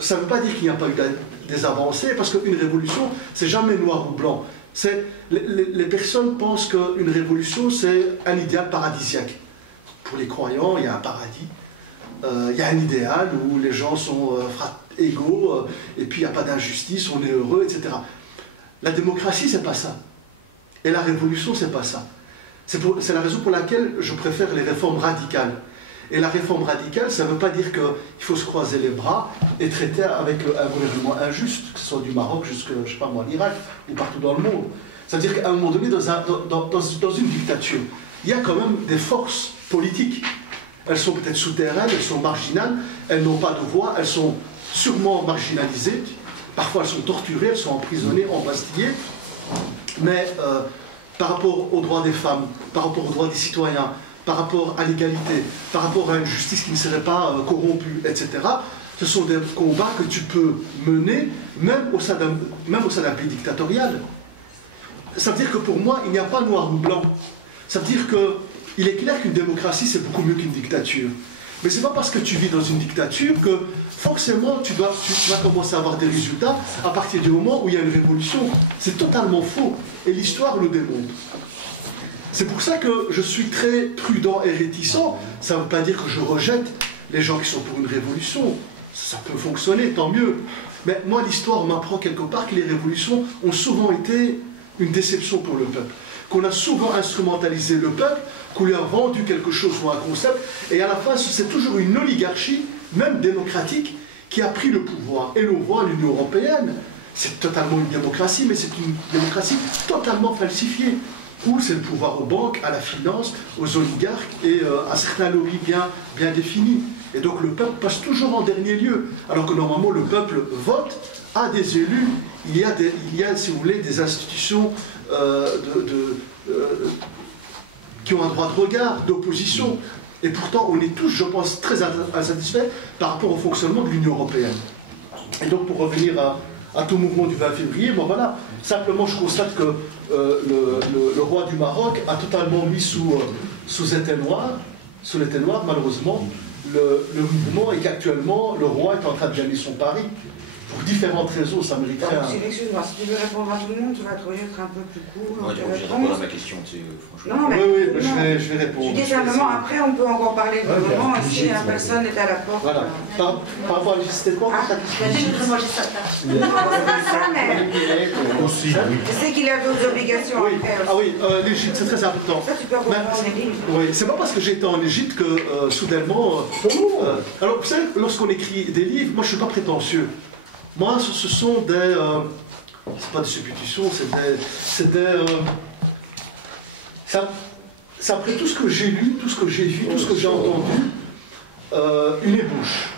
Ça ne veut pas dire qu'il n'y a pas eu des avancées, parce qu'une révolution, c'est jamais noir ou blanc. Les personnes pensent qu'une révolution, c'est un idéal paradisiaque. Pour les croyants, il y a un paradis, il y a un idéal où les gens sont égaux, et puis il n'y a pas d'injustice, on est heureux, etc. La démocratie, c'est pas ça. Et la révolution, c'est pas ça. C'est la raison pour laquelle je préfère les réformes radicales. Et la réforme radicale, ça ne veut pas dire qu'il faut se croiser les bras et traiter avec un gouvernement injuste, que ce soit du Maroc jusqu'à, je sais pas moi, l'Irak ou partout dans le monde. C'est-à-dire qu'à un moment donné, dans une dictature, il y a quand même des forces politiques. Elles sont peut-être souterraines, elles sont marginales, elles n'ont pas de voix, elles sont sûrement marginalisées. Parfois, elles sont torturées, elles sont emprisonnées, embastillées. Mais par rapport aux droits des femmes, par rapport aux droits des citoyens, par rapport à l'égalité, par rapport à une justice qui ne serait pas corrompue, etc. Ce sont des combats que tu peux mener même au sein d'un pays dictatorial. Ça veut dire que pour moi, il n'y a pas noir ou blanc. Ça veut dire qu'il est clair qu'une démocratie, c'est beaucoup mieux qu'une dictature. Mais ce n'est pas parce que tu vis dans une dictature que forcément tu vas commencer à avoir des résultats à partir du moment où il y a une révolution. C'est totalement faux. Et l'histoire le démontre. C'est pour ça que je suis très prudent et réticent. Ça ne veut pas dire que je rejette les gens qui sont pour une révolution. Ça peut fonctionner, tant mieux. Mais moi, l'histoire m'apprend quelque part que les révolutions ont souvent été une déception pour le peuple. Qu'on a souvent instrumentalisé le peuple, qu'on lui a vendu quelque chose ou un concept, et à la fin, c'est toujours une oligarchie, même démocratique, qui a pris le pouvoir. Et l'on voit l'Union européenne, c'est totalement une démocratie, mais c'est une démocratie totalement falsifiée, où c'est le pouvoir aux banques, à la finance, aux oligarques et à certains lobbies bien définis. Et donc le peuple passe toujours en dernier lieu, alors que normalement le peuple vote, a des élus, il y a si vous voulez, des institutions qui ont un droit de regard, d'opposition. Et pourtant, on est tous, je pense, très insatisfaits par rapport au fonctionnement de l'Union européenne. Et donc, pour revenir à tout mouvement du 20 février, bon voilà, simplement je constate que le roi du Maroc a totalement mis sous l'été noir, malheureusement, le mouvement, et qu'actuellement, le roi est en train de gagner son pari. Pour différentes raisons, ça mériterait Excuse-moi, si tu veux répondre à tout le monde, tu vas trouver être un peu plus court. Moi, j'ai répondu à ma question, franchement. Non, mais, oui, je vais répondre. Je dis simplement, après, on peut encore parler de moment si la personne est à la porte. Voilà. Par rapport à la c'était quoi ça, mais je sais qu'il a d'autres obligations. Oui. Ah oui, l'Égypte, c'est très important. Ça, tu peux reprendre les livres. Oui, c'est pas parce que j'ai été en Égypte que soudainement. Alors, vous savez, lorsqu'on écrit des livres, moi je suis pas prétentieux. Moi, ce sont des... c'est pas des substitutions, c'est des... c'est après tout ce que j'ai lu, tout ce que j'ai vu, tout ce que j'ai entendu, une ébauche.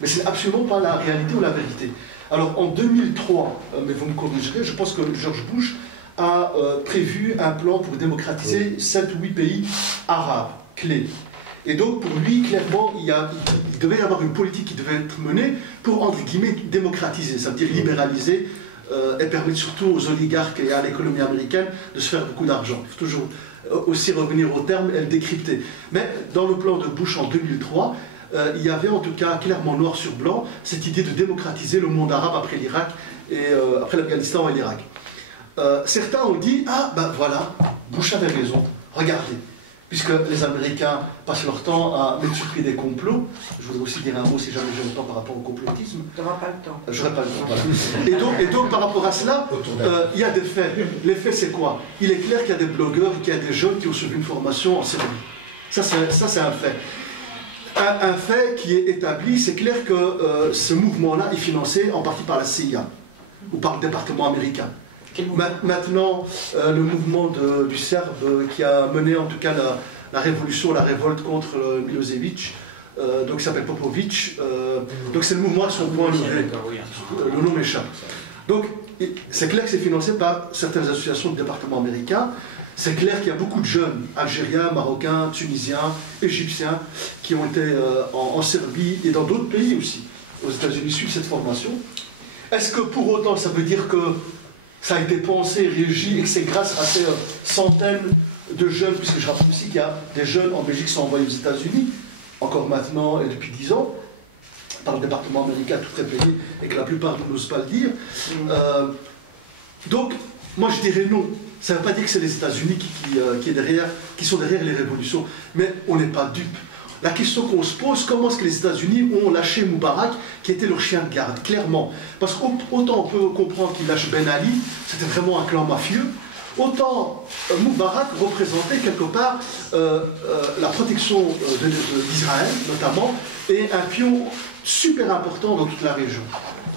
Mais c'est absolument pas la réalité ou la vérité. Alors, en 2003, mais vous me corrigerez, je pense que George Bush a prévu un plan pour démocratiser 7 ou 8 pays arabes clés. Et donc, pour lui, clairement, il devait y avoir une politique qui devait être menée pour, entre guillemets, démocratiser, ça veut dire libéraliser et permettre surtout aux oligarques et à l'économie américaine de se faire beaucoup d'argent. Il faut toujours aussi revenir au terme et le décrypter. Mais dans le plan de Bush en 2003, il y avait en tout cas clairement noir sur blanc cette idée de démocratiser le monde arabe après l'Irak et après l'Afghanistan et l'Irak. Certains ont dit, ah ben voilà, Bush avait raison, regardez. Puisque les Américains passent leur temps à mettre sur pied des complots. Je voudrais aussi dire un mot si jamais j'ai le temps par rapport au complotisme. Tu n'auras pas le temps. Je n'aurai pas le temps, voilà. Et donc par rapport à cela, il y a des faits. Les faits, c'est quoi? Il est clair qu'il y a des blogueurs, qu'il y a des jeunes qui ont suivi une formation en Serbie. Ça, c'est un fait. Un fait qui est établi, c'est clair que ce mouvement-là est financé en partie par la CIA ou par le département américain. Maintenant, le mouvement du Serbe qui a mené en tout cas la révolution, la révolte contre Milosevic, donc il s'appelle Popovic, donc c'est le mouvement à son point levé, le nom m'échappe. Donc c'est clair que c'est financé par certaines associations de départements américains, c'est clair qu'il y a beaucoup de jeunes, Algériens, Marocains, Tunisiens, Égyptiens, qui ont été en Serbie et dans d'autres pays aussi, aux États-Unis, suivent cette formation. Est-ce que pour autant ça veut dire que ça a été pensé, régi, et que c'est grâce à ces centaines de jeunes, puisque je rappelle aussi qu'il y a des jeunes en Belgique qui sont envoyés aux États-Unis, encore maintenant et depuis 10 ans, par le département américain tout très payé et que la plupart n'osent pas le dire. Donc, moi je dirais non. Ça ne veut pas dire que c'est les États-Unis qui sont derrière les révolutions, mais on n'est pas dupes. La question qu'on se pose, comment est-ce que les États-Unis ont lâché Moubarak, qui était leur chien de garde, clairement. Parce qu'autant on peut comprendre qu'ils lâchent Ben Ali, c'était vraiment un clan mafieux, autant Moubarak représentait quelque part la protection d'Israël, notamment, et un pion super important dans toute la région.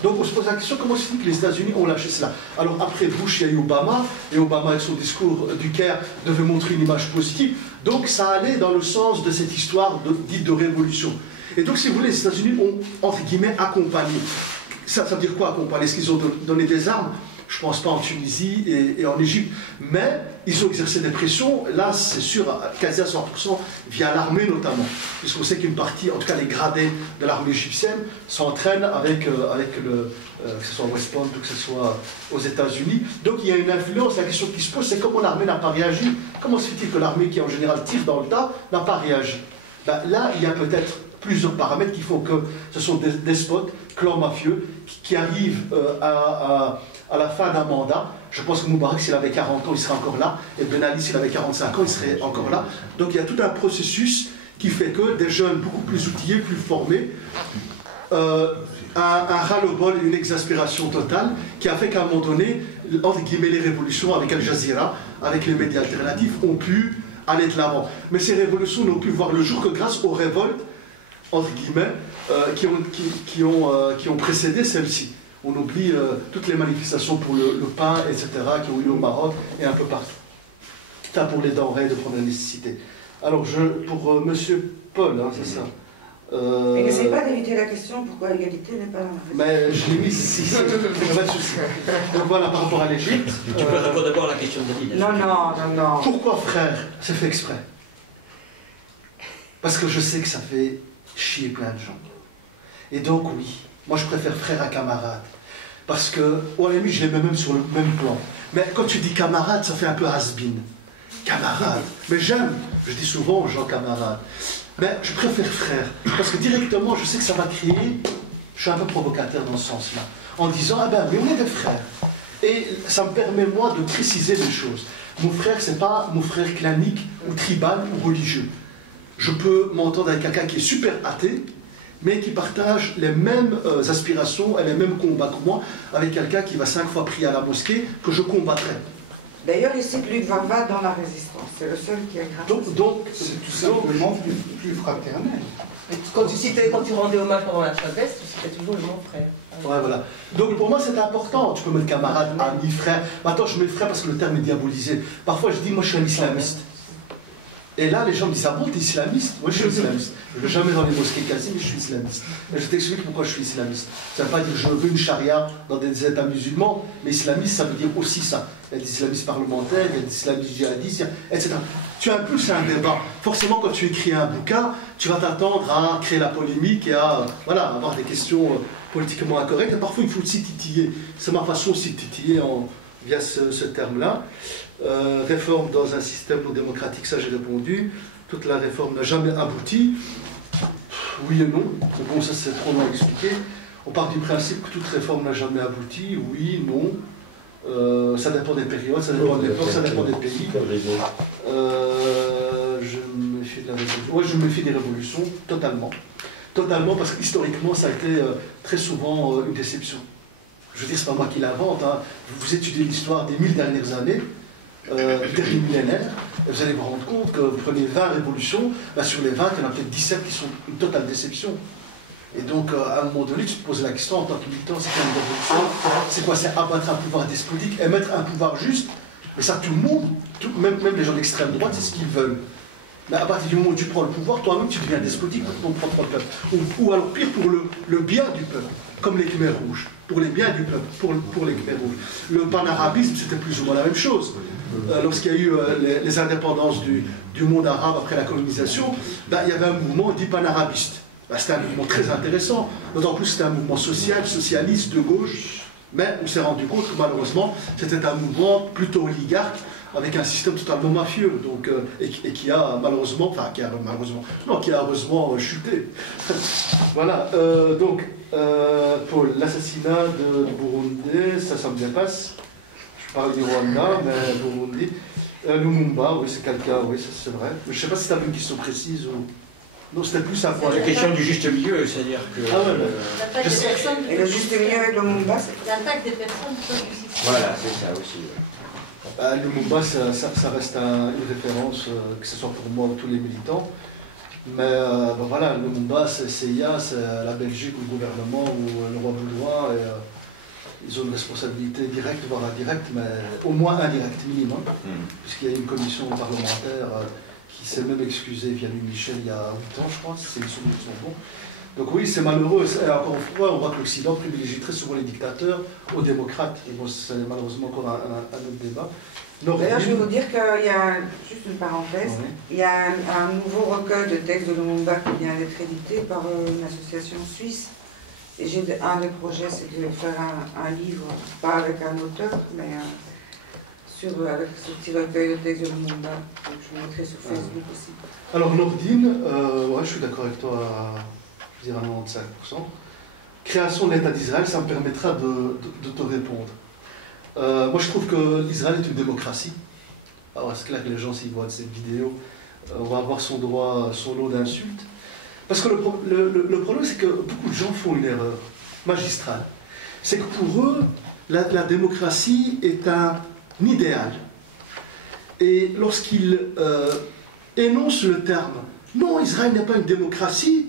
Donc on se pose la question, comment se fait que les États-Unis ont lâché cela? Alors après Bush, il y a eu Obama, et Obama avec son discours du Caire devait montrer une image positive. Donc ça allait dans le sens de cette histoire dite de révolution. Et donc si vous voulez, les États-Unis ont, entre guillemets, accompagné. Ça veut dire quoi accompagner? Est-ce qu'ils ont donné des armes? Je ne pense pas en Tunisie et en Égypte, mais ils ont exercé des pressions, là c'est sûr, quasi à 100%, via l'armée notamment, puisqu'on sait qu'une partie, en tout cas les gradés de l'armée égyptienne, s'entraînent avec que ce soit à West Point ou que ce soit aux États-Unis. Donc il y a une influence, la question qui se pose, c'est comment l'armée n'a pas réagi. Comment se fait-il que l'armée qui en général tire dans le tas n'a pas réagi? Ben, là, il y a peut-être plusieurs paramètres qui font que ce sont des despotes, clans mafieux, qui arrivent à la fin d'un mandat. Je pense que Moubarak, s'il avait 40 ans, il serait encore là, et Ben Ali, s'il avait 45 ans, il serait encore là. Donc il y a tout un processus qui fait que des jeunes beaucoup plus outillés, plus formés, un ras-le-bol et une exaspération totale qui a fait qu'à un moment donné, entre guillemets, les révolutions avec Al Jazeera, avec les médias alternatifs, ont pu aller de l'avant. Mais ces révolutions n'ont pu voir le jour que grâce aux révoltes, entre guillemets, qui ont précédé celle-ci. On oublie toutes les manifestations pour le pain, etc., qui ont eu au Maroc et un peu partout. Ça pour les denrées de première nécessité. Alors, pour Monsieur Paul, hein, c'est ça. Mais n'essaye pas d'éviter la question pourquoi l'égalité n'est pas dans la réponse. Mais je l'ai mis ici, pas de souci. Donc voilà, par rapport à l'Égypte. Tu peux répondre d'abord à la question de David. Non. Pourquoi frère? C'est fait exprès. Parce que je sais que ça fait chier plein de gens. Et donc oui, moi je préfère frère à camarade. Parce que, au début, je les mets même sur le même plan. Mais quand tu dis camarade, ça fait un peu has-been. Camarade. Mais j'aime, je dis souvent aux gens camarades. Mais je préfère frère. Parce que directement, je sais que ça va créer, je suis un peu provocateur dans ce sens-là, en disant, ah ben, mais on est des frères. Et ça me permet, moi, de préciser les choses. Mon frère, c'est pas mon frère clanique, ou tribal, ou religieux. Je peux m'entendre avec quelqu'un qui est super athée, mais qui partage les mêmes aspirations et les mêmes combats que moi, avec quelqu'un qui va 5 fois prier à la mosquée, que je combattrai. D'ailleurs, il cite Luc Varva dans La Résistance. C'est le seul qui a grave. Donc c'est tout simplement plus fraternel. Et quand tu rendais hommage pendant la Chavez, tu citais toujours le nom frère. Ouais, voilà. Donc pour moi c'est important. Tu peux mettre camarade, ami, frère. Maintenant je mets frère parce que le terme est diabolisé. Parfois je dis moi je suis un islamiste. Et là, les gens me disent, ah bon, t'es islamiste? Oui, je suis islamiste. Je ne vais jamais dans les mosquées quasi, mais je suis islamiste. Et je t'explique pourquoi je suis islamiste. Ça ne veut pas dire que je veux une charia dans des États musulmans, mais islamiste, ça veut dire aussi ça. Il y a des islamistes parlementaires, il y a des islamistes djihadistes, etc. Tu as un peu, c'est un débat. Forcément, quand tu écris un bouquin, tu vas t'attendre à créer la polémique et à avoir des questions politiquement incorrectes. Et parfois, il faut aussi titiller. C'est ma façon aussi de titiller via ce terme-là. Réforme dans un système non démocratique, ça j'ai répondu. Toute la réforme n'a jamais abouti. Oui et non. Mais bon, ça c'est trop long à expliquer. On part du principe que toute réforme n'a jamais abouti. Oui, non. Ça dépend des périodes, ça dépend de l'époque, ça dépend des pays. Je me méfie de la révolution. Oui, je me méfie des révolutions, totalement. Totalement, parce que historiquement, ça a été très souvent une déception. Je veux dire, c'est pas moi qui l'invente. Hein. Vous étudiez l'histoire des 1000 dernières années, dernier millénaire, et vous allez vous rendre compte que vous prenez 20 révolutions, ben sur les 20, il y en a peut-être 17 qui sont une totale déception. Et donc, à un moment donné, tu te poses la question en tant que militant, c'est quoi une révolution? C'est quoi? C'est abattre un pouvoir despotique et mettre un pouvoir juste. Mais ça, tout le monde, même les gens d'extrême droite, c'est ce qu'ils veulent. Mais à partir du moment où tu prends le pouvoir, toi-même, tu deviens despotique pour ton propre peuple. Ou alors pire, pour le bien du peuple, comme les Khmers rouges. Pour les biens du peuple, pour les Khmers rouges. Le panarabisme, c'était plus ou moins la même chose. Lorsqu'il y a eu les indépendances du monde arabe après la colonisation, ben, il y avait un mouvement dit panarabiste. Ben, c'était un mouvement très intéressant. D'autant plus c'était un mouvement social, socialiste, de gauche. Mais on s'est rendu compte que malheureusement, c'était un mouvement plutôt oligarque, avec un système totalement mafieux, donc, et qui a malheureusement, qui a heureusement chuté. Voilà, donc, Paul, l'assassinat de Burundi, ça me dépasse. Je parle du Rwanda, mais Burundi. Lumumba, oui, c'est quelqu'un, oui, c'est vrai. Mais je ne sais pas si tu avais une question précise ou. Non, c'était plus un point. La question du juste milieu, c'est-à-dire que. Ah ouais, l'attaque des personnes. Et le juste milieu avec Lumumba, c'est l'attaque des personnes sur le justice. Voilà, c'est ça aussi. Lumumba, ça reste une référence, que ce soit pour moi ou tous les militants. Mais voilà, Lumumba, c'est CIA, c'est la Belgique ou le gouvernement ou le roi Baudouin. Ils ont une responsabilité directe, voire indirecte, mais au moins indirecte minimum, puisqu'il y a une commission parlementaire qui s'est même excusée via Louis Michel il y a 8 ans, je crois, c'est une solution bon. Donc oui, c'est malheureux. Et encore une fois, on voit que l'Occident privilégie très souvent les dictateurs aux démocrates. Et bon, c'est malheureusement encore un autre débat. D'ailleurs, je vais vous dire qu'il y a, juste une parenthèse, il y a un nouveau recueil de textes de Lumumba qui vient d'être édité par une association suisse. Et un des projets, c'est de faire un livre, pas avec un auteur, mais avec ce petit recueil de textes de Lumumba. Donc je le mettrai sur Facebook aussi. Alors Nordine, ouais, je suis d'accord avec toi je dirais à 95%. Création de l'État d'Israël, ça me permettra de te répondre. Moi je trouve que l'Israël est une démocratie. Alors c'est clair que les gens, s'ils voient cette vidéo, on va avoir son lot d'insultes. Parce que le problème, c'est que beaucoup de gens font une erreur magistrale. C'est que pour eux, la démocratie est un idéal. Et lorsqu'ils énoncent le terme « Non, Israël n'est pas une démocratie »,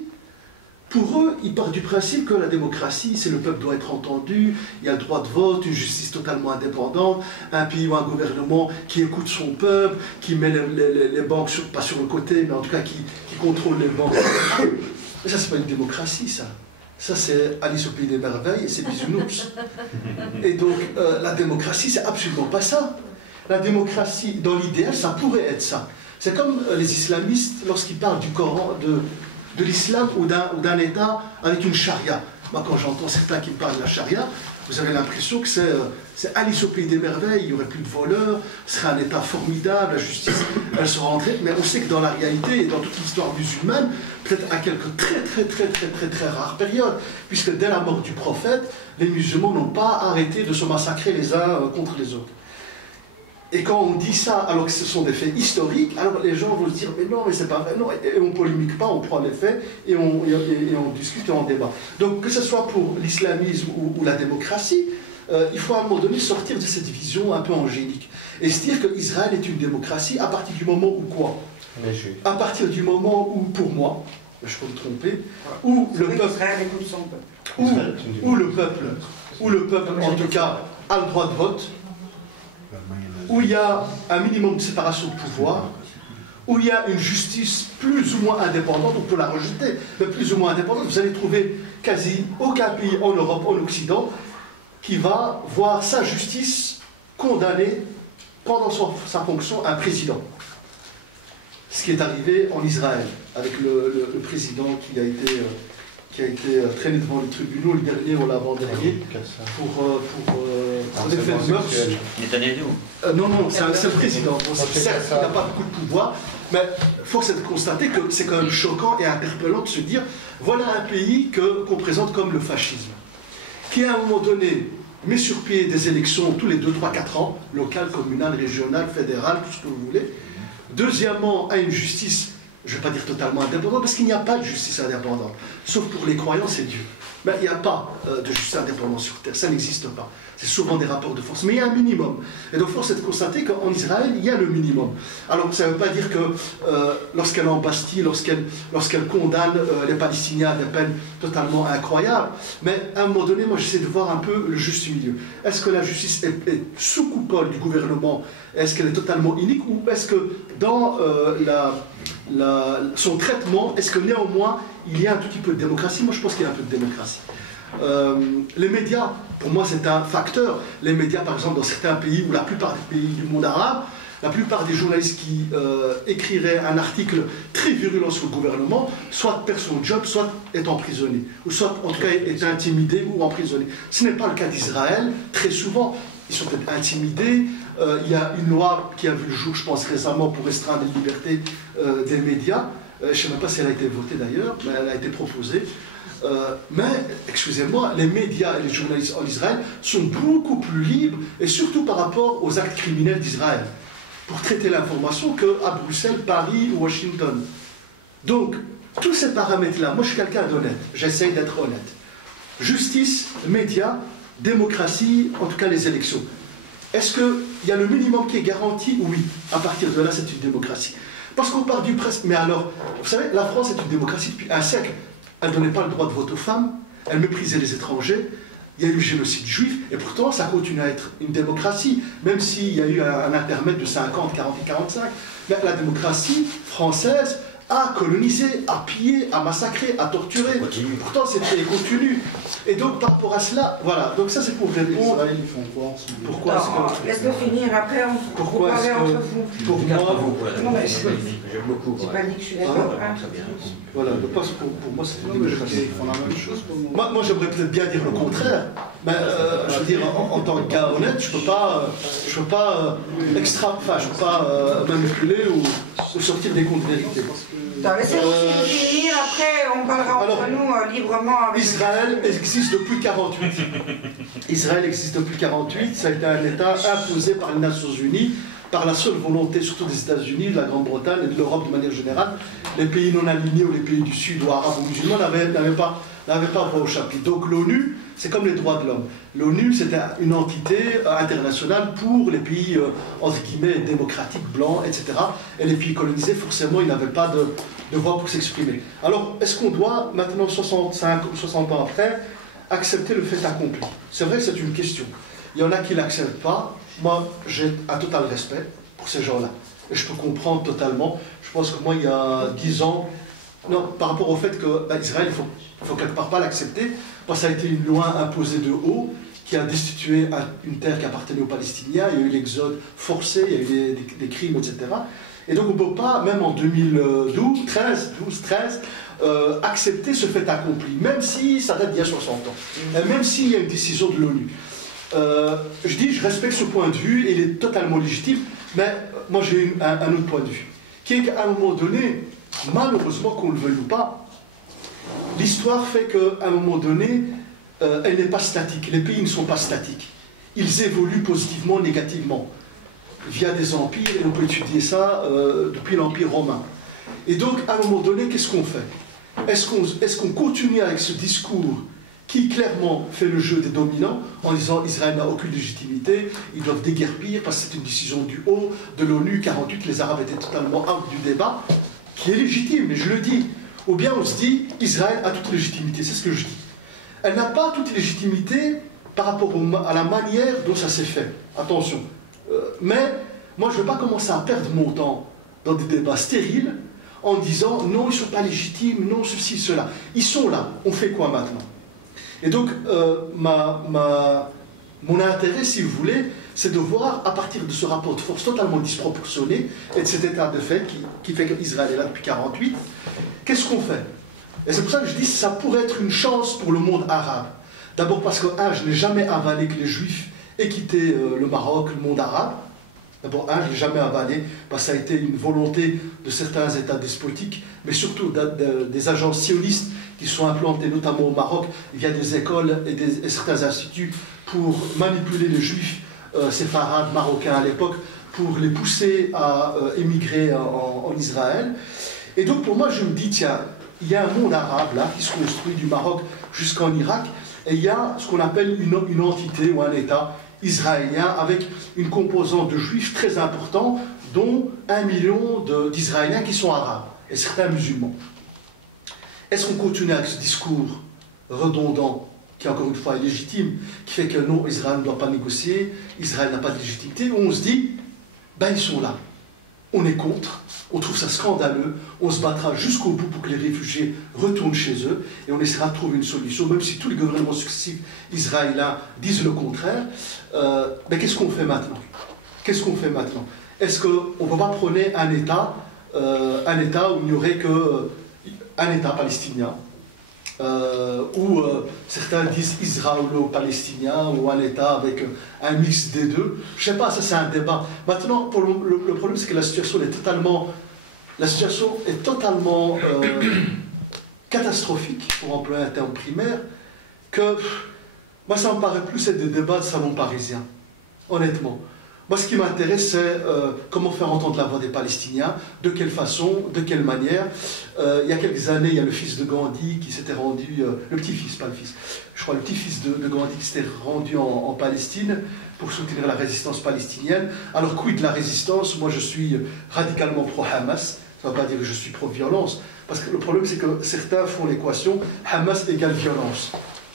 pour eux, ils partent du principe que la démocratie, c'est le peuple doit être entendu, il y a le droit de vote, une justice totalement indépendante, un pays ou un gouvernement qui écoute son peuple, qui met les banques, pas sur le côté, mais en tout cas qui contrôle les banques. Mais ça, c'est pas une démocratie, ça. Ça, c'est Alice au pays des merveilles et c'est bisounours. Et donc, la démocratie, c'est absolument pas ça. La démocratie, dans l'idéal, ça pourrait être ça. C'est comme les islamistes, lorsqu'ils parlent du Coran, de l'islam ou d'un État avec une charia. Moi, quand j'entends certains qui me parlent de la charia, vous avez l'impression que c'est Alice au pays des merveilles, il n'y aurait plus de voleurs, ce serait un État formidable, la justice, elle serait rentrée. Mais on sait que dans la réalité et dans toute l'histoire musulmane, peut-être à quelques très rares périodes, puisque dès la mort du prophète, les musulmans n'ont pas arrêté de se massacrer les uns contre les autres. Et quand on dit ça, alors que ce sont des faits historiques, alors les gens vont se dire, mais non, mais c'est pas vrai, non, et on ne polémique pas, on prend les faits, et on discute et on débat. Donc que ce soit pour l'islamisme ou la démocratie, il faut à un moment donné sortir de cette vision un peu angélique, et se dire qu'Israël est une démocratie à partir du moment où quoi? À partir du moment où, pour moi, je peux me tromper, où le peuple, où le peuple, en tout cas, a le droit de vote, où il y a un minimum de séparation de pouvoir, où il y a une justice plus ou moins indépendante, on peut la rejeter, mais plus ou moins indépendante. Vous allez trouver quasi aucun pays en Europe, en Occident, qui va voir sa justice condamner pendant sa fonction un président. Ce qui est arrivé en Israël, avec le président qui a été traîné devant les tribunaux, le dernier ou l'avant-dernier, pour des faits de mœurs. Non, c'est le président. Bon, certes, il n'a pas beaucoup de pouvoir, mais force est de constater que c'est quand même choquant et interpellant de se dire, voilà un pays qu'on présente comme le fascisme, qui à un moment donné met sur pied des élections tous les 2, 3, 4 ans, locales, communales, régionales, fédérales, tout ce que vous voulez. Deuxièmement, a une justice, je ne vais pas dire totalement indépendante, parce qu'il n'y a pas de justice indépendante, sauf pour les croyants, c'est Dieu. Mais il n'y a pas de justice indépendante sur Terre, ça n'existe pas. C'est souvent des rapports de force, mais il y a un minimum. Et donc, force est de constater qu'en Israël, il y a le minimum. Alors, ça ne veut pas dire que lorsqu'elle est en Bastille, lorsqu'elle condamne les Palestiniens à des peines totalement incroyables, mais à un moment donné, moi, j'essaie de voir un peu le juste milieu. Est-ce que la justice est sous coupole du gouvernement? Est-ce qu'elle est totalement inique? Ou est-ce que dans son traitement, est-ce que néanmoins, il y a un tout petit peu de démocratie? Moi, je pense qu'il y a un peu de démocratie. Les médias, pour moi, c'est un facteur. Les médias, par exemple, dans certains pays, ou la plupart des pays du monde arabe, la plupart des journalistes qui écriraient un article très virulent sur le gouvernement, soit perd son job, soit est emprisonné, ou soit, en tout cas, est intimidé ou emprisonné. Ce n'est pas le cas d'Israël. Très souvent, ils sont peut-être intimidés, Il y a une loi qui a vu le jour, je pense récemment, pour restreindre les libertés des médias. Je ne sais même pas si elle a été votée d'ailleurs, mais elle a été proposée. Mais, excusez-moi, les médias et les journalistes en Israël sont beaucoup plus libres, et surtout par rapport aux actes criminels d'Israël, pour traiter l'information qu'à Bruxelles, Paris ou Washington. Donc, tous ces paramètres-là, moi je suis quelqu'un d'honnête, j'essaye d'être honnête. Justice, médias, démocratie, en tout cas les élections. Est-ce qu'il y a le minimum qui est garanti? Oui. À partir de là, c'est une démocratie. Parce qu'on part du presque. Mais alors, vous savez, la France est une démocratie depuis un siècle. Elle ne donnait pas le droit de vote aux femmes, elle méprisait les étrangers, il y a eu le génocide juif, et pourtant ça continue à être une démocratie, même s'il y a eu un intermède de 50, 40 et 45. Mais la démocratie française a colonisé, a pillé, a massacré, a torturé. Pourtant c'était continu. Et donc par rapport à cela, voilà, donc ça c'est pour répondre. Ils font quoi? Pourquoi laisse-le finir, après on vous parlez entre vous. Pour moi, Non, mais j'aime beaucoup. j'ai pas dit que je suis d'accord. hein. voilà, parce que pour moi c'est une démocratie. Ils font la même chose pour moi. Moi j'aimerais peut-être bien dire le contraire, mais je veux dire, en tant que gars honnête, je peux pas manipuler ou sortir des contre-vérités. Laissez aussi finir, après on parlera entre nous librement. Avec Israël existe depuis 48. Israël existe depuis 48, ça a été un État imposé par les Nations Unies, par la seule volonté, surtout des États-Unis, de la Grande-Bretagne et de l'Europe de manière générale. Les pays non alignés ou les pays du Sud ou arabes ou musulmans n'avaient pas voix au chapitre. Donc l'ONU, c'est comme les droits de l'homme. L'ONU, c'était une entité internationale pour les pays, entre guillemets, démocratiques, blancs, etc. Et les pays colonisés, forcément, ils n'avaient pas de voix pour s'exprimer. Alors, est-ce qu'on doit, maintenant, 65 ou 60 ans après, accepter le fait accompli? C'est vrai que c'est une question. Il y en a qui ne l'acceptent pas. Moi, j'ai un total respect pour ces gens-là. Et je peux comprendre totalement. Je pense que moi, il y a 10 ans, non, par rapport au fait qu'Israël, il faut quelque part pas l'accepter, parce que ça a été une loi imposée de haut qui a destitué une terre qui appartenait aux Palestiniens, il y a eu l'exode forcé, il y a eu des crimes, etc. Et donc on ne peut pas, même en 2012, 13, accepter ce fait accompli, même si ça date d'il y a 60 ans, et même s'il y a une décision de l'ONU. Je respecte ce point de vue, et il est totalement légitime, mais moi j'ai un autre point de vue, qui est qu'à un moment donné, malheureusement qu'on le veuille ou pas, l'histoire fait qu'à un moment donné, elle n'est pas statique. Les pays ne sont pas statiques. Ils évoluent positivement, négativement, via des empires, et on peut étudier ça depuis l'Empire romain. Et donc, à un moment donné, qu'est-ce qu'on fait? Est-ce qu'on continue avec ce discours qui clairement fait le jeu des dominants, en disant Israël n'a aucune légitimité, ils doivent déguerpir, parce que c'est une décision du haut, de l'ONU, 48, les Arabes étaient totalement out du débat, qui est légitime, mais je le dis. Ou bien on se dit, Israël a toute légitimité, c'est ce que je dis. Elle n'a pas toute légitimité par rapport à la manière dont ça s'est fait. Attention. Mais moi, je ne veux pas commencer à perdre mon temps dans des débats stériles en disant, non, ils ne sont pas légitimes, non, ceci, cela. Ils sont là, on fait quoi maintenant? Et donc, mon intérêt, si vous voulez, c'est de voir, à partir de ce rapport de force totalement disproportionné, et de cet état de fait qui fait qu'Israël est là depuis 48, qu'est-ce qu'on fait? Et c'est pour ça que je dis que ça pourrait être une chance pour le monde arabe. D'abord parce que, je n'ai jamais avalé que les Juifs aient quitté le Maroc, le monde arabe. D'abord, je n'ai jamais avalé, parce que ça a été une volonté de certains États despotiques, mais surtout des agences sionistes qui sont implantées notamment au Maroc via des écoles et certains instituts pour manipuler les Juifs séfarades marocains à l'époque, pour les pousser à émigrer en Israël. Et donc pour moi, je me dis, tiens, il y a un monde arabe là qui se construit du Maroc jusqu'en Irak, et il y a ce qu'on appelle une entité ou un État israélien avec une composante de juifs très importante, dont 1 million d'Israéliens qui sont arabes, et certains musulmans. Est-ce qu'on continue avec ce discours redondant, qui encore une fois est légitime, qui fait que non, Israël ne doit pas négocier, Israël n'a pas de légitimité, où on se dit, ils sont là, on est contre, on trouve ça scandaleux, on se battra jusqu'au bout pour que les réfugiés retournent chez eux, et on essaiera de trouver une solution, même si tous les gouvernements successifs israéliens disent le contraire. Qu'est-ce qu'on fait maintenant? Qu'est-ce qu'on fait maintenant? Est-ce qu'on ne peut pas prôner un État où il n'y aurait qu'un État palestinien, où certains disent israélo-palestinien ou un État avec un mix des deux. Je ne sais pas, ça c'est un débat. Maintenant, pour le problème, c'est que la situation est totalement catastrophique, pour employer un terme primaire, que moi ça me paraît plus être des débats de salon parisien, honnêtement. Moi, ce qui m'intéresse, c'est comment faire entendre la voix des Palestiniens, de quelle façon, de quelle manière. Il y a quelques années, il y a le fils de Gandhi qui s'était rendu, le petit-fils, pas le fils, je crois le petit-fils de Gandhi qui s'était rendu en Palestine pour soutenir la résistance palestinienne. Alors, quid de la résistance? Moi, je suis radicalement pro-Hamas. Ça ne veut pas dire que je suis pro-violence, parce que le problème, c'est que certains font l'équation Hamas égale violence.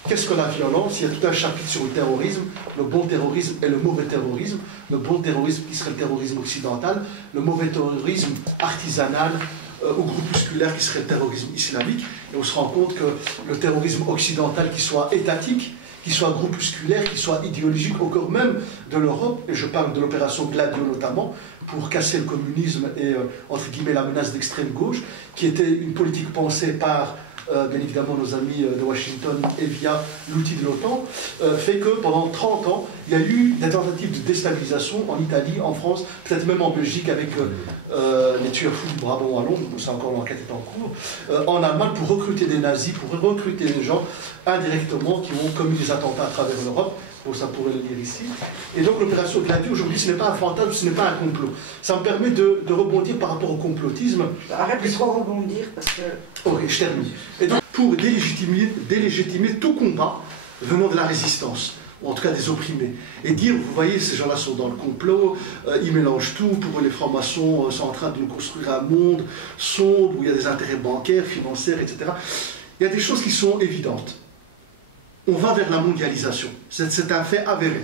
Qu'est-ce que la violence? Il y a tout un chapitre sur le terrorisme, le bon terrorisme et le mauvais terrorisme. Le bon terrorisme qui serait le terrorisme occidental, le mauvais terrorisme artisanal ou groupusculaire qui serait le terrorisme islamique. Et on se rend compte que le terrorisme occidental, qui soit étatique, qui soit groupusculaire, qui soit idéologique, au cœur même de l'Europe, et je parle de l'opération Gladio notamment, pour casser le communisme et, entre guillemets, la menace d'extrême gauche, qui était une politique pensée par bien évidemment nos amis de Washington et via l'outil de l'OTAN, fait que pendant 30 ans, il y a eu des tentatives de déstabilisation en Italie, en France, peut-être même en Belgique avec les tueurs fous du Brabant à Londres, où c'est encore l'enquête est en cours, en Allemagne pour recruter des nazis, pour recruter des gens indirectement qui ont commis des attentats à travers l'Europe. Bon, ça pourrait le lire ici. Et donc l'opération Gladio, aujourd'hui, ce n'est pas un fantasme, ce n'est pas un complot. Ça me permet de rebondir par rapport au complotisme. Arrête de trop rebondir parce que... Ok, je termine. Et donc, pour délégitimer tout combat venant de la résistance, ou en tout cas des opprimés, et dire, vous voyez, ces gens-là sont dans le complot, ils mélangent tout, pour eux les francs-maçons sont en train de nous construire un monde sombre, où il y a des intérêts bancaires, financiers, etc. Il y a des choses qui sont évidentes. On va vers la mondialisation. C'est un fait avéré.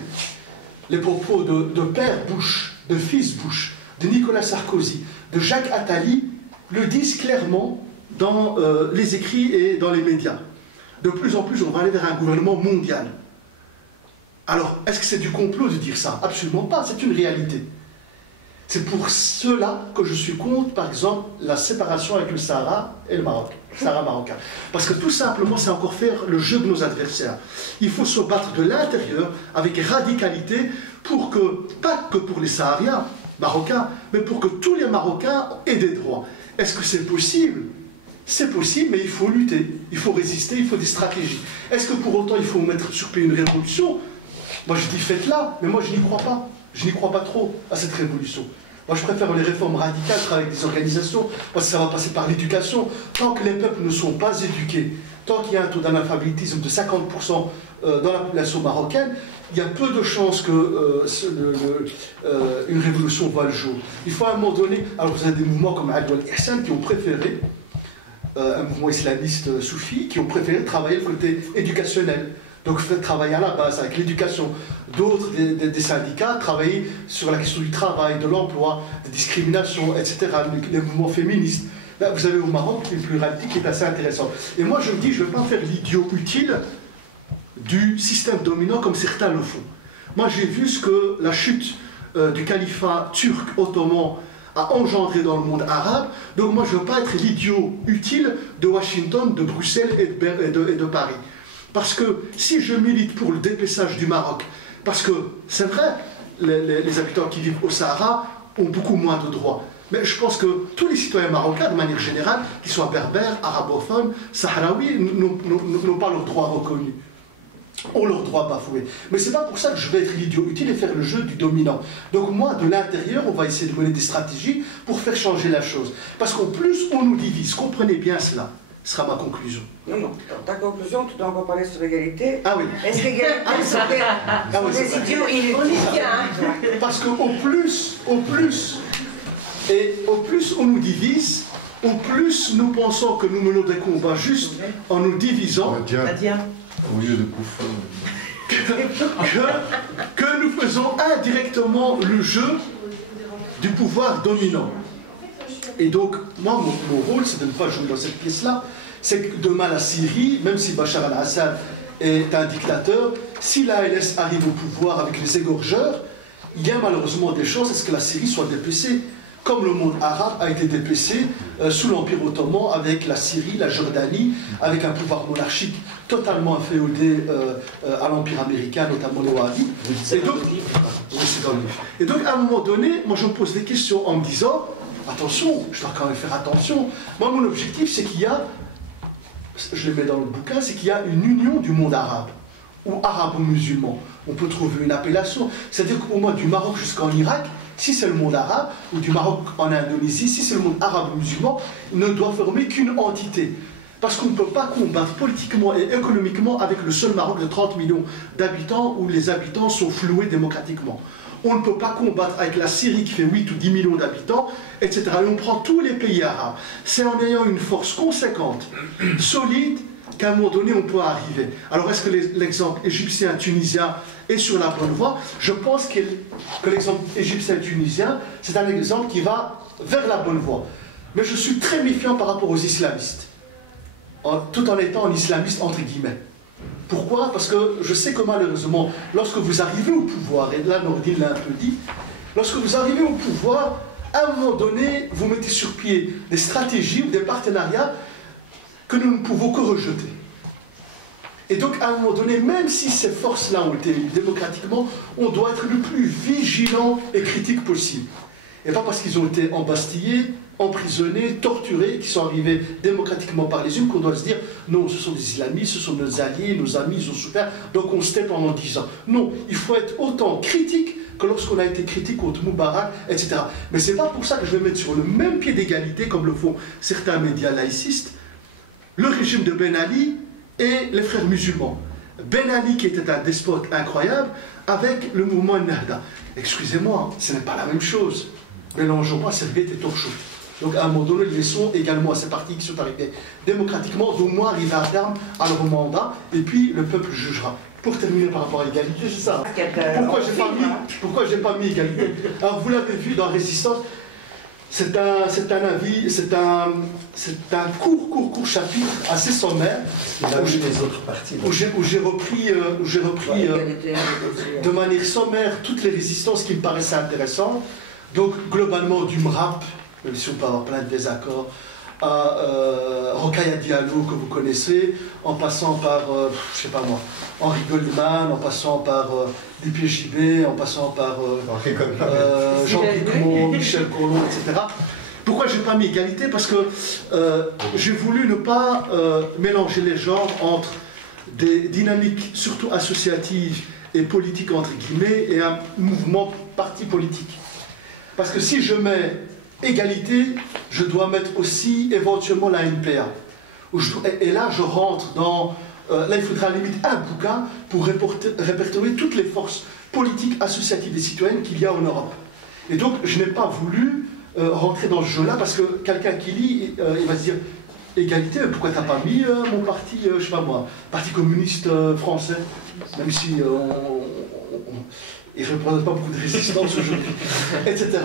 Les propos de Père Bush, de Fils Bush, de Nicolas Sarkozy, de Jacques Attali le disent clairement dans les écrits et dans les médias. De plus en plus, on va aller vers un gouvernement mondial. Alors, est-ce que c'est du complot de dire ça? Absolument pas, c'est une réalité. C'est pour cela que je suis contre, par exemple, la séparation avec le Sahara et le Maroc. Sahara marocain. Parce que tout simplement, c'est encore faire le jeu de nos adversaires. Il faut se battre de l'intérieur avec radicalité pour que, pas que pour les Sahariens marocains, mais pour que tous les Marocains aient des droits. Est-ce que c'est possible? C'est possible, mais il faut lutter, il faut résister, il faut des stratégies. Est-ce que pour autant il faut mettre sur pied une révolution? Moi je dis faites-la, mais moi je n'y crois pas. Je n'y crois pas trop à cette révolution. Moi, je préfère les réformes radicales, travailler avec des organisations, parce que ça va passer par l'éducation. Tant que les peuples ne sont pas éduqués, tant qu'il y a un taux d'analphabétisme de 50% dans la population marocaine, il y a peu de chances que une révolution voit le jour. Il faut à un moment donné... Alors, vous avez des mouvements comme Adwal Ihsan qui ont préféré, un mouvement islamiste soufi, qui ont préféré travailler le côté éducationnel. Donc, faites travailler à la base avec l'éducation. D'autres, des syndicats, travailler sur la question du travail, de l'emploi, des discriminations, etc. Les mouvements féministes. Là, vous avez au Maroc une pluralité qui est assez intéressante. Et moi, je me dis, je ne veux pas faire l'idiot utile du système dominant comme certains le font. Moi, j'ai vu ce que la chute du califat turc ottoman a engendré dans le monde arabe. Donc, moi, je ne veux pas être l'idiot utile de Washington, de Bruxelles et de Paris. Parce que si je milite pour le dépeçage du Maroc, parce que c'est vrai, les habitants qui vivent au Sahara ont beaucoup moins de droits. Mais je pense que tous les citoyens marocains, de manière générale, qu'ils soient berbères, arabophones, sahraouis, n'ont pas leurs droits reconnus. Ont leurs droits bafoués. Mais c'est pas pour ça que je vais être l'idiot utile et faire le jeu du dominant. Donc moi, de l'intérieur, on va essayer de mener des stratégies pour faire changer la chose. Parce qu'au plus on nous divise, comprenez bien cela. Ce sera ma conclusion. Non, non. Dans ta conclusion, tu dois encore parler sur l'égalité. Ah oui. Est-ce l'égalité sont des idiots inutiles? On y vient, hein. Parce qu'au plus on nous divise, au plus nous pensons que nous menons des combats juste en nous divisant, au lieu de bouffer. que nous faisons indirectement le jeu du pouvoir dominant. Et donc, moi, mon rôle, c'est de ne pas jouer dans cette pièce-là. C'est que demain, la Syrie, même si Bachar al-Assad est un dictateur, si l'ALS arrive au pouvoir avec les égorgeurs, il y a malheureusement des chances à ce que la Syrie soit dépecée. comme le monde arabe a été dépecé sous l'Empire ottoman avec la Syrie, la Jordanie, avec un pouvoir monarchique totalement inféodé à l'Empire américain, notamment les Wahhabis. Et donc, à un moment donné, moi je me pose des questions en me disant, attention, je dois quand même faire attention. Moi, mon objectif, c'est qu'il y a, je le mets dans le bouquin, c'est qu'il y a une union du monde arabe, ou arabo-musulman. On peut trouver une appellation, c'est-à-dire qu'au moins du Maroc jusqu'en Irak, si c'est le monde arabe, ou du Maroc en Indonésie, si c'est le monde arabo-musulman, il ne doit former qu'une entité. Parce qu'on ne peut pas combattre politiquement et économiquement avec le seul Maroc de 30 millions d'habitants où les habitants sont floués démocratiquement. On ne peut pas combattre avec la Syrie qui fait 8 ou 10 millions d'habitants, etc. Et on prend tous les pays arabes. C'est en ayant une force conséquente, solide, qu'à un moment donné on peut arriver. Alors est-ce que l'exemple égyptien, tunisien est sur la bonne voie? Je pense que l'exemple égyptien, tunisien, c'est un exemple qui va vers la bonne voie. Mais je suis très méfiant par rapport aux islamistes, tout en étant un islamiste entre guillemets. Pourquoi? Parce que je sais que malheureusement, lorsque vous arrivez au pouvoir, et là Nordine l'a un peu dit, lorsque vous arrivez au pouvoir, à un moment donné, vous mettez sur pied des stratégies ou des partenariats que nous ne pouvons que rejeter. Et donc, à un moment donné, même si ces forces-là ont été élues démocratiquement, on doit être le plus vigilant et critique possible. Et pas parce qu'ils ont été embastillés, emprisonnés, torturés, qui sont arrivés démocratiquement par les unes, qu'on doit se dire, non, ce sont des islamistes, ce sont nos alliés, nos amis, ils ont souffert, donc on se tait pendant 10 ans. Non, il faut être autant critique que lorsqu'on a été critique contre Moubarak, etc. Mais c'est pas pour ça que je vais mettre sur le même pied d'égalité, comme le font certains médias laïcistes, le régime de Ben Ali et les frères musulmans. Ben Ali, qui était un despote incroyable, avec le mouvement Nahda. Excusez-moi, ce n'est pas la même chose. Mélangeons pas serviette et torchon. Donc à un moment donné, laissons également à ces partis qui sont arrivés démocratiquement d'au moins arriver à terme à leur mandat, et puis le peuple jugera. Pour terminer par rapport à l'égalité, c'est ça. Pourquoi j'ai pas mis égalité? Alors vous l'avez vu dans Résistance, c'est un avis, c'est un court chapitre assez sommaire où j'ai repris de manière sommaire toutes les résistances qui me paraissaient intéressantes. Donc globalement du MRAP, même si on peut avoir plein de désaccords, à Rokhaya Diallo que vous connaissez, en passant par, je sais pas moi, Henri Goldman, en passant par l'IPJB, en passant par Jean Picmont, Michel Collomb, etc. Pourquoi j'ai pas mis égalité? Parce que j'ai voulu ne pas mélanger les genres entre des dynamiques surtout associatives et politiques entre guillemets et un mouvement parti politique. Parce que si je mets égalité, je dois mettre aussi éventuellement la NPA. Et là, je rentre dans... là, il faudra à la limite un bouquin pour répertorier toutes les forces politiques, associatives et citoyennes qu'il y a en Europe. Et donc, je n'ai pas voulu rentrer dans ce jeu-là, parce que quelqu'un qui lit, il va se dire, égalité, pourquoi t'as pas mis mon parti, je sais pas moi, Parti communiste français, même si... il ne représente pas beaucoup de résistance aujourd'hui, etc.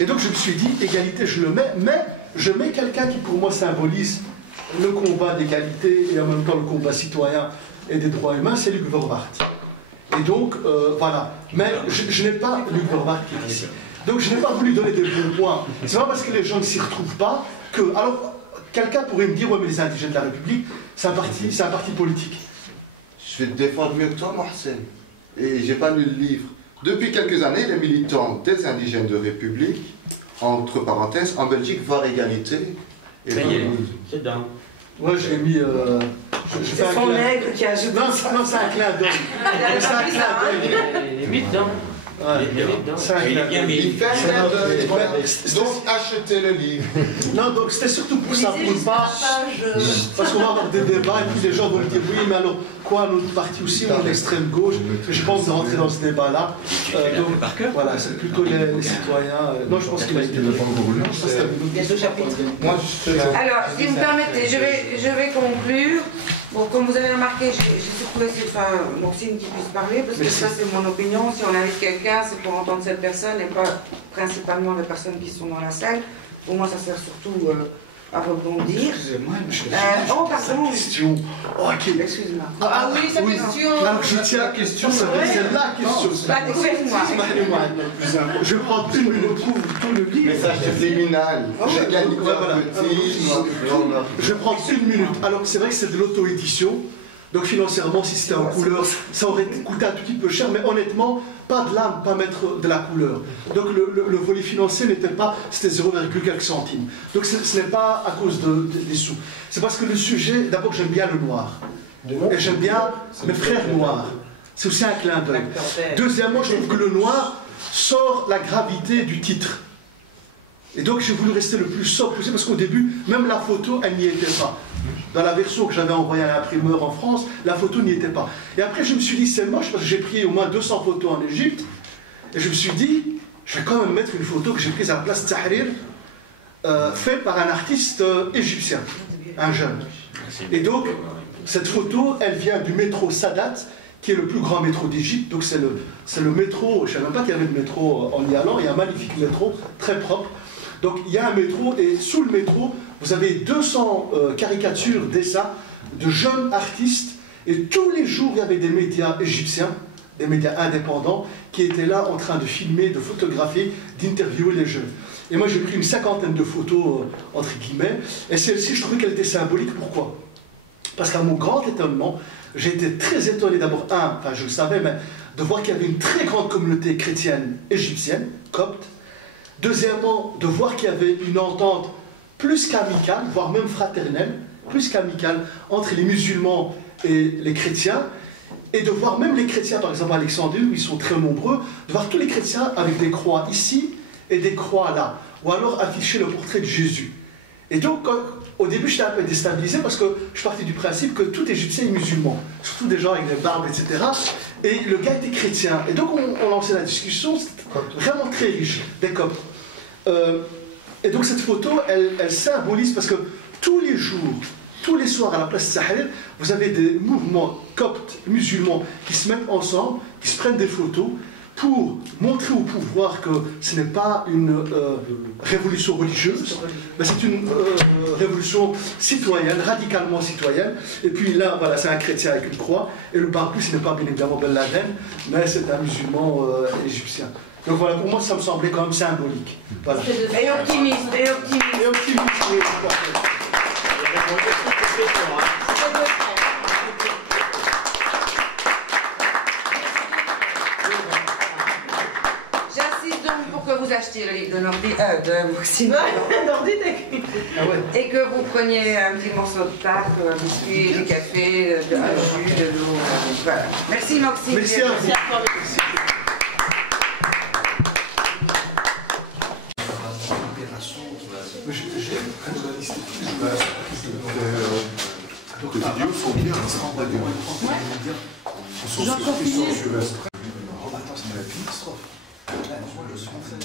Et donc je me suis dit, égalité, je le mets, mais je mets quelqu'un qui pour moi symbolise le combat d'égalité et en même temps le combat citoyen et des droits humains, c'est Luc Vorwart. Et donc, voilà. Mais je n'ai pas Luc Vorwart qui est ici. Donc je n'ai pas voulu donner des bons points. C'est pas parce que les gens ne s'y retrouvent pas que... Alors, quelqu'un pourrait me dire, ouais, mais les indigènes de la République, c'est un parti politique. Je vais te défendre mieux que toi, Mohsen. Et j'ai pas lu le livre. Depuis quelques années, les militants des indigènes de République, entre parenthèses, en Belgique, voient égalité. Ça y est, c'est dingue. Moi, je l'ai mis... c'est son nègre qui a ajouté ça. Non, c'est un clin d'œil. C'est un clin d'œil. Les mythes, non? Il est bien mis. Il fait un clin d'œil. Donc, achetez le livre. Non, donc c'était surtout pour ça, pour pas... Parce qu'on va avoir des débats, et puis les gens vont me dire, oui, mais alors, quoi, notre parti aussi, on est l'extrême gauche. Je pense de rentrer dans ce débat-là. Donc, voilà, c'est plutôt les citoyens. Non, je pense qu'il a été... Alors, si vous me permettez, je vais conclure. Bon, comme vous avez remarqué, j'ai surtout essayé de faire Mohsen qui puisse parler, parce que ça c'est mon opinion. Si on invite quelqu'un, c'est pour entendre cette personne et pas principalement les personnes qui sont dans la salle. Pour moi, ça sert surtout à rebondir. Excusez-moi, mais je Oh, pardon. question. Oh, ok. Excuse-moi. Ah oui, sa question. Alors je tiens à la question, c'est la question. Bah, excuse-moi. Je vais prendre une minute pour tout le livre. Message subliminal. Égalité petit, noir, blanc, noir. Je vais prendre une minute. Alors c'est vrai que c'est de l'auto-édition. Donc financièrement, si c'était en couleur, ça aurait coûté un tout petit peu cher, mais honnêtement, pas de l'âme, pas mettre de la couleur. Donc le volet financier n'était pas, c'était 0, quelques centimes. Donc ce n'est pas à cause des sous. C'est parce que le sujet, d'abord j'aime bien le noir. Et j'aime bien mes frères noirs. C'est aussi un clin d'œil. Deuxièmement, je trouve que le noir sort la gravité du titre. Et donc j'ai voulu rester le plus sobre possible parce qu'au début, même la photo, elle n'y était pas. Dans la version que j'avais envoyée à l'imprimeur en France, la photo n'y était pas. Et après, je me suis dit, c'est moche parce que j'ai pris au moins 200 photos en Égypte. Et je me suis dit, je vais quand même mettre une photo que j'ai prise à la place Tahrir, faite par un artiste égyptien, un jeune. Et donc, cette photo, elle vient du métro Sadat, qui est le plus grand métro d'Égypte. Donc, c'est le métro, je ne savais même pas qu'il y avait de métro en y allant. Il y a un magnifique métro, très propre. Donc il y a un métro et sous le métro, vous avez 200 caricatures, dessins de jeunes artistes. Et tous les jours, il y avait des médias égyptiens, des médias indépendants, qui étaient là en train de filmer, de photographier, d'interviewer les jeunes. Et moi, j'ai pris une 50aine de photos, entre guillemets. Et celle-ci, je trouvais qu'elle était symbolique. Pourquoi? Parce qu'à mon grand étonnement, j'ai été très étonné d'abord, enfin je le savais, mais de voir qu'il y avait une très grande communauté chrétienne égyptienne, copte. Deuxièmement, de voir qu'il y avait une entente plus qu'amicale, voire même fraternelle, plus qu'amicale, entre les musulmans et les chrétiens, et de voir même les chrétiens, par exemple à Alexandrie, où ils sont très nombreux, de voir tous les chrétiens avec des croix ici et des croix là, ou alors afficher le portrait de Jésus. Et donc, au début, j'étais un peu déstabilisé parce que je partais du principe que tout Égyptien est musulman, surtout des gens avec des barbes, etc. Et le gars était chrétien. Et donc, on lançait la discussion, c'était vraiment très riche, des coptes. Et donc cette photo, elle symbolise, parce que tous les jours, tous les soirs à la place Tahrir, vous avez des mouvements coptes musulmans qui se mettent ensemble, qui se prennent des photos pour montrer au pouvoir que ce n'est pas une révolution religieuse, mais c'est une révolution citoyenne, radicalement citoyenne. Et puis là, voilà, c'est un chrétien avec une croix, et le barbu, ce n'est pas bien évidemment Ben Laden, mais c'est un musulman égyptien. Donc voilà, pour moi, ça me semblait quand même symbolique. Voilà. Et optimiste, et optimiste. Et optimiste, oui, tout à fait. J'insiste donc pour que vous achetiez le livre de Maxime. Ah ouais. Et que vous preniez un petit morceau de tarte, un biscuit, du café, un jus, de l'eau. Voilà. Merci Maxime. Merci à vous. Merci. Donc les vidéos sont bien, Attends, c'est une catastrophe. Je suis en train de...